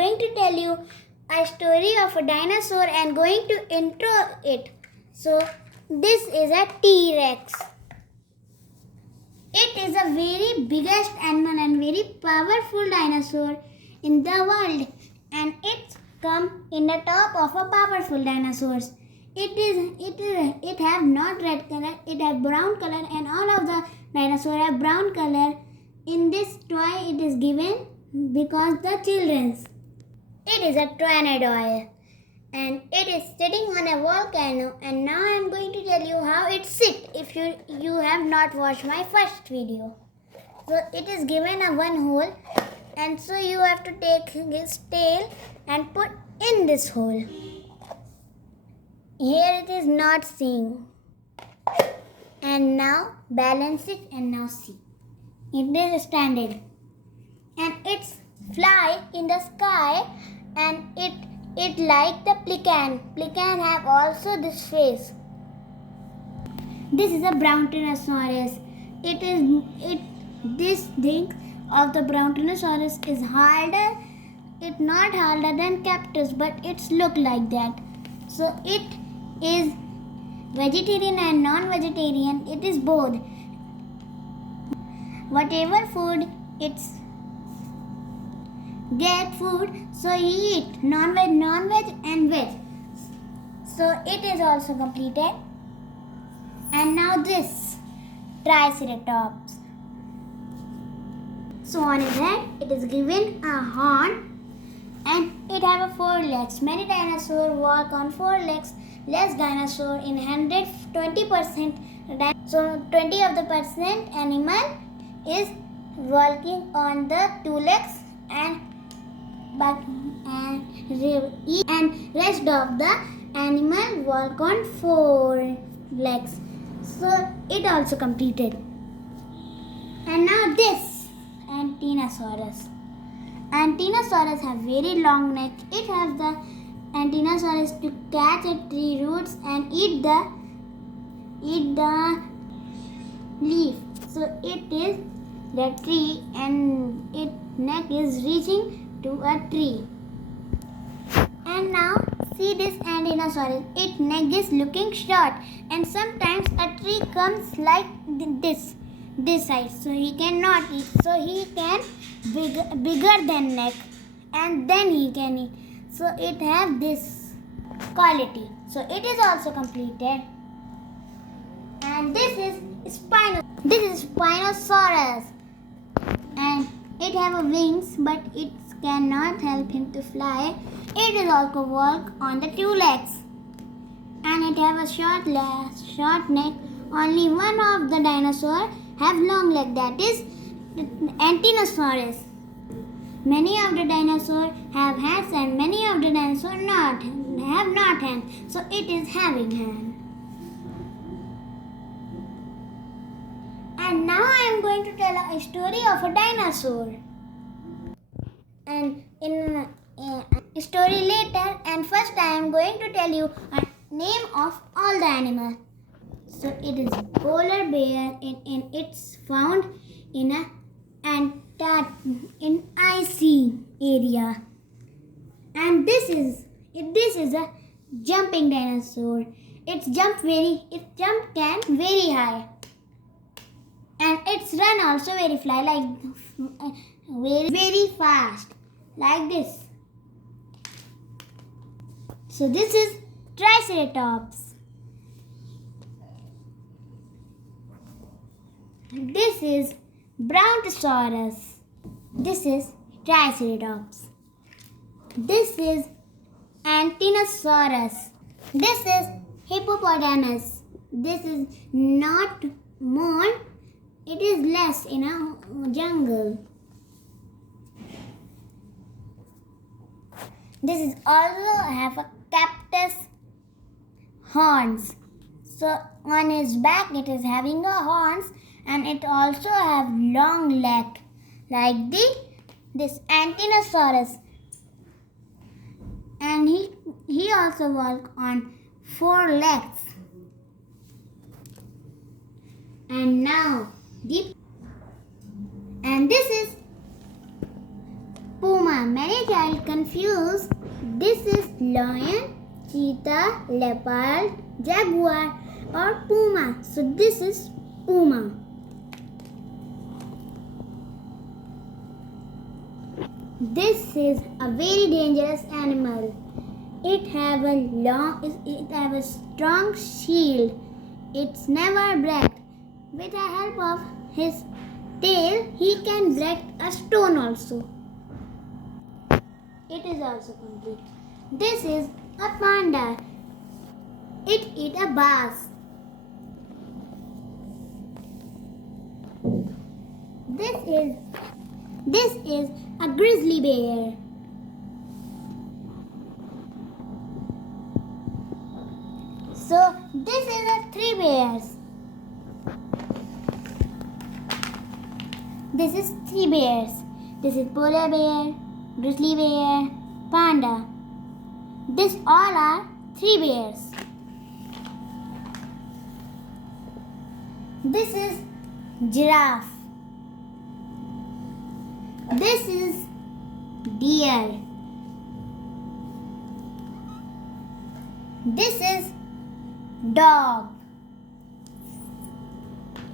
going to tell you a story of a dinosaur and going to intro it. So this is a T-Rex. It is a very biggest animal and very powerful dinosaur in the world, and it's come in the top of a powerful dinosaurs. It have not red color, it have brown color, and all of the dinosaurs have brown color. In this toy it is given because the children's. It is a tornado and it is sitting on a volcano, and now I am going to tell you how it sits if you have not watched my first video. So it is given a one hole, and so you have to take his tail and put in this hole. Here it is not seeing. And now balance it and now see. It is standing. And it's fly in the sky, and it like the pelican. Pelican have also this face. This is a brown Tyrannosaurus. This thing of the brown Tyrannosaurus is harder. It's not harder than cactus, but it's look like that. So it is vegetarian and non-vegetarian. It is both. Whatever food it's get food, so he eat non-veg and veg. So it is also completed. And now this Triceratops. So on his head it is given a horn, and it have a 4 legs. Many dinosaurs walk on 4 legs. Less dinosaur in 120%. So 20 of the percent animal is walking on the 2 legs, and rest of the animal walk on 4 legs. So it also completed. And now this Ankylosaurus. Ankylosaurus have very long neck. It has the Ankylosaurus to catch at tree roots and eat the leaf. So it is the tree, and its neck is reaching to a tree. And now see this Ankylosaurus. Its neck is looking short, and sometimes a tree comes like this size, so he cannot eat. So he can bigger than neck, and then he can eat. So it have this quality. So it is also completed. And this is Spinosaurus, and it have a wings, but it cannot help him to fly. It is also walk on the 2 legs, and it have a short neck. Only one of the dinosaur have long leg, that is Ankylosaurus. Many of the dinosaurs have hands, and many of the dinosaurs have not hands. So it is having hand. And now I am going to tell a story of a dinosaur. And in a story later, and first I am going to tell you a name of all the animals. So it is polar bear, and it's found in in icy area. And this is a jumping dinosaur. It can very high, and its run also very fly, like very fast, like this. So this is Triceratops. This is Brontosaurus. This is Triceratops. This is Ankylosaurus. This is Hippopotamus. This is not more. It is less in a jungle. This is also have a cactus horns. So on his back it is having a horns, and it also have long leg like this Ankylosaurus. And he also walk on 4 legs. And now and this is Puma. Many child confuse this is lion, cheetah, leopard, jaguar or puma. So this is puma. This is a very dangerous animal. It have a strong shield. It's never break. With the help of his tail, he can break a stone also. It is also complete. This is a panda. It eat a bass. This is a grizzly bear. So this is a three bears. This is three bears. This is polar bear, grizzly bear, panda. This all are three bears. This is giraffe. This is deer. This is dog.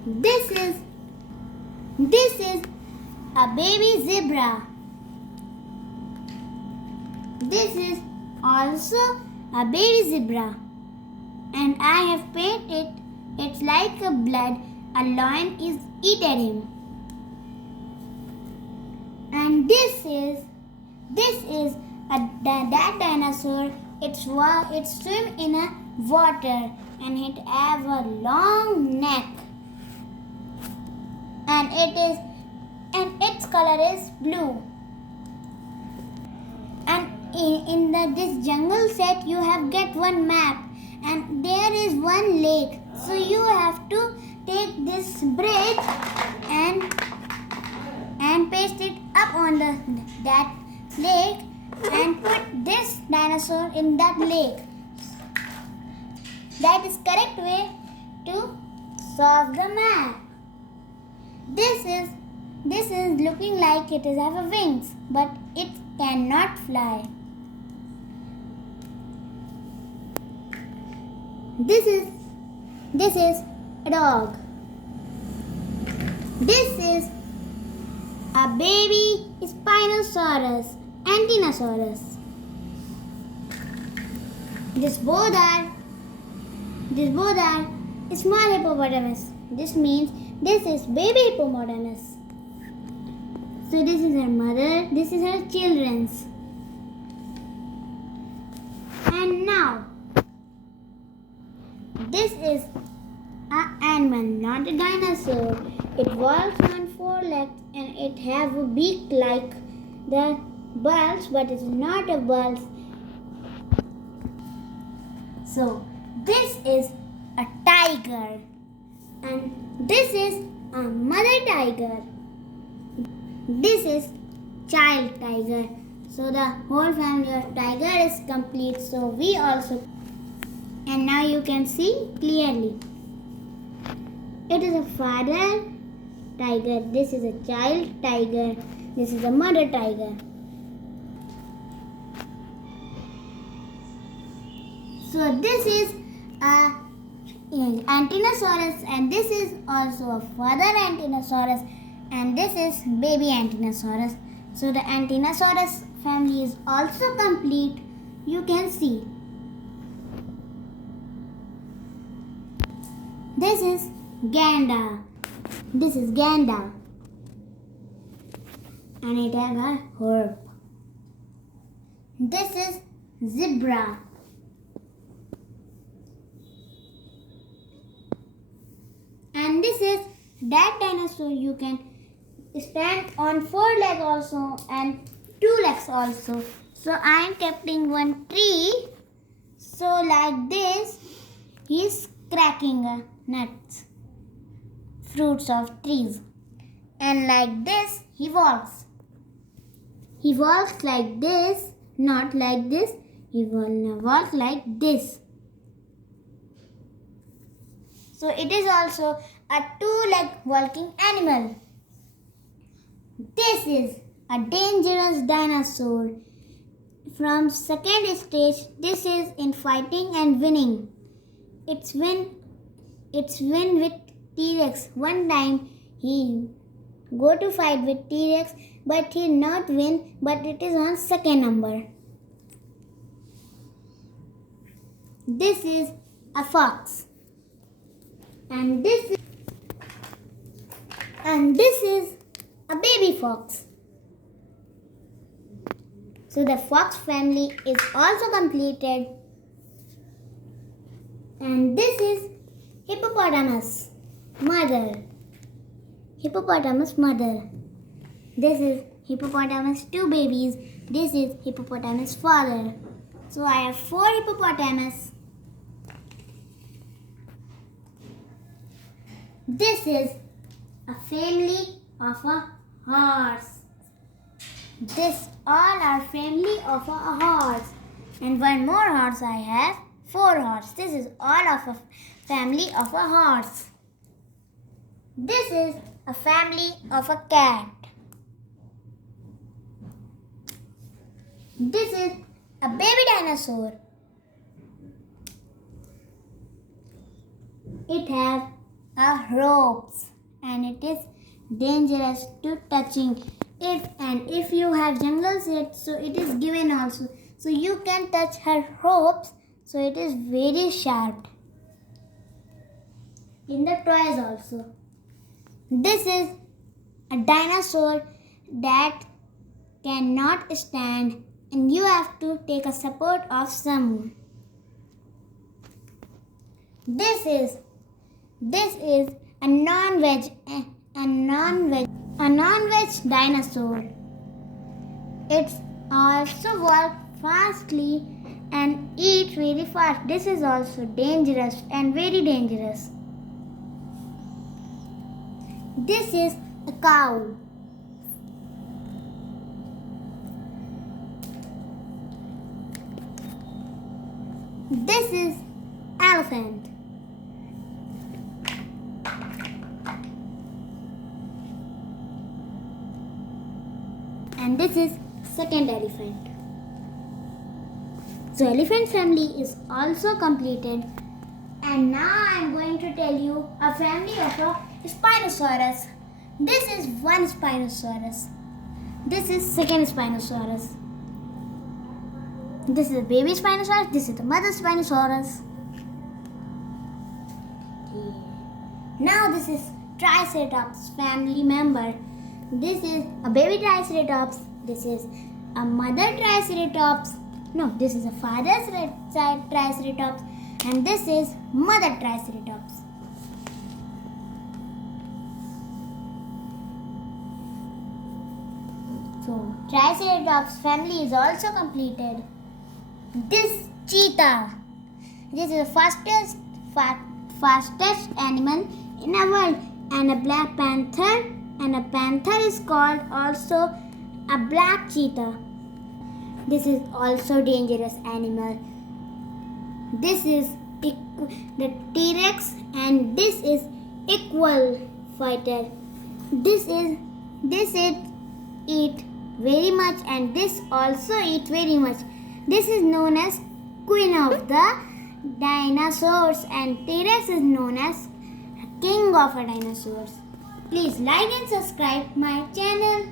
This is a baby zebra. This is also a baby zebra. And I have painted it's like a blood. A lion is eaten him. And this is that dinosaur. It swim in a water and it have a long neck. And its color is blue. And in this jungle set you have get one map and there is one lake. So you have to take this bridge and paste it up on that lake and put this dinosaur in that lake. That is correct way to solve the map. This is looking like it is have a wings, but it cannot fly. This is a dog. This is a baby Spinosaurus, Ankylosaurus. This both are small hippopotamus. This means this is baby hippopotamus. So this is her mother, this is her children's. And now, this is an animal, not a dinosaur. It walks on four legs and it have a beak like the bulls, but it's not a bull. So this is a tiger and this is a mother tiger. This is child tiger. So the whole family of tiger is complete. So we also, and now you can see clearly. It is a father tiger. This is a child tiger. This is a mother tiger. So this is a Ankylosaurus and this is also a father Ankylosaurus and this is baby Ankylosaurus. So the Ankylosaurus family is also complete. You can see. This is gander. This is gander. And it has a herb. This is zebra. And this is that dinosaur. You can stand on four legs also and two legs also. So I am keeping one tree. So like this, he is cracking nuts, fruits of trees. And like this, he walks. He walks like this, not like this. He will walk like this. So it is also a two-leg walking animal. This is a dangerous dinosaur. From second stage, this is in fighting and winning. It's win with T-Rex. One time he go to fight with T-Rex, but he not win, but it is on second number. This is a fox. And this is a baby fox. So the fox family is also completed. And this is hippopotamus mother. Hippopotamus mother. This is hippopotamus two babies. This is hippopotamus father. So I have 4 hippopotamus. This is a family of a horse. This all are family of a horse. And one more horse I have, 4 horse. This is all of a family of a horse. This is a family of a cat. This is a baby dinosaur. It has ropes and it is dangerous to touching. If you have jungle set, so it is given also. So you can touch her ropes. So it is very sharp. In the toys also. This is a dinosaur that cannot stand and you have to take a support of someone. This is a non-veg dinosaur. It also walks fastly and eat very fast. This is also dangerous and very dangerous. This is a cow. This is elephant. And this is second elephant. So elephant family is also completed. And now I am going to tell you a family of a Spinosaurus. This is one Spinosaurus. This is second Spinosaurus. This is a baby Spinosaurus. This is the mother Spinosaurus. Now this is Triceratops family member. This is a baby Triceratops. This is a mother Triceratops. No, this is a father Triceratops. And this is mother Triceratops. So Triceratops family is also completed. This cheetah. This is the fastest animal in the world. And a black panther. And a panther is called also a black cheetah. This is also dangerous animal. This is the T-Rex and this is equal fighter. This eat very much and this also eat very much. This is known as queen of the dinosaurs and T-Rex is known as king of the dinosaurs. Please like and subscribe my channel.